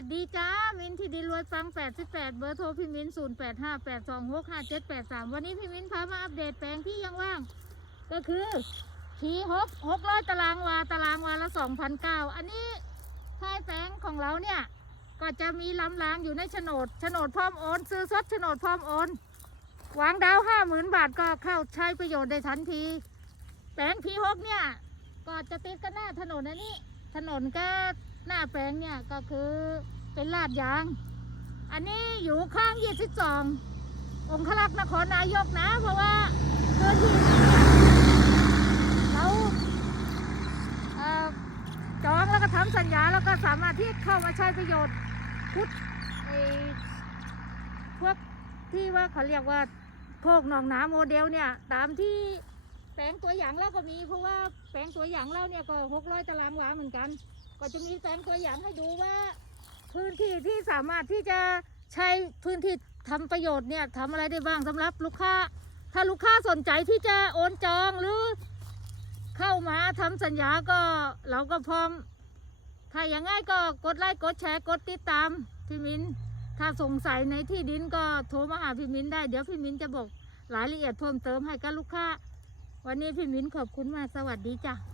สดีจ้า มินที่ดินรวยฟัง 88 เบอร์โทรพี่มิน 0858265783 วันนี้พี่มินพามาอัปเดตแปลงที่ยังว่าง ก็คือทีหกหกร้อยตารางวาตารางวาละ2,009อันนี้ท้ายแปลงของเราเนี่ย ก็จะมีลำรางอยู่ในโฉนดโฉนดพร้อมโอนซื้อสดโฉนดพร้อมโอนวางดาวห้าหมื่นบาทก็เข้าใช้ประโยชน์ได้ทันที แปลงทีหกเนี่ย ก็จะติดกันหน้าถนนอันนี้ ถนนก็ หน้าแปลงเนี่ยก็คือเป็นลาดยาง อันนี้อยู่ข้างยี่สิบสององคลักษ์นครนายกนะ เพราะว่าพื้นที่เราเออจองแล้วก็ทำสัญญาแล้วก็สามารถที่เข้ามาใช้ประโยชน์พุทธพวกที่ว่าเขาเรียกว่าโคกหนองนาโมเดลเนี่ยตามที่แปลงตัวอย่างแล้วก็มีเพราะว่าแปลงตัวอย่างแล้วเนี่ยก็หกร้อยตารางวาเหมือนกัน ก็จะมีแปลงตัวอย่างให้ดูว่า พื้นที่ที่สามารถที่จะใช้พื้นที่ทำประโยชน์เนี่ยทำอะไรได้บ้างสำหรับลูกค้า ถ้าลูกค้าสนใจที่จะโอนจองหรือเข้ามาทำสัญญาก็เราก็พร้อม ถ้าอย่างง่ายก็กดไลค์กดแชร์กดติดตามพี่มินถ้าสงสัยในที่ดินก็โทรมาหาพี่มินได้เดี๋ยวพี่มินจะบอกรายละเอียดเพิ่มเติมให้กับลูกค้า วันนี้พี่มินขอบคุณมากสวัสดีจ้ะ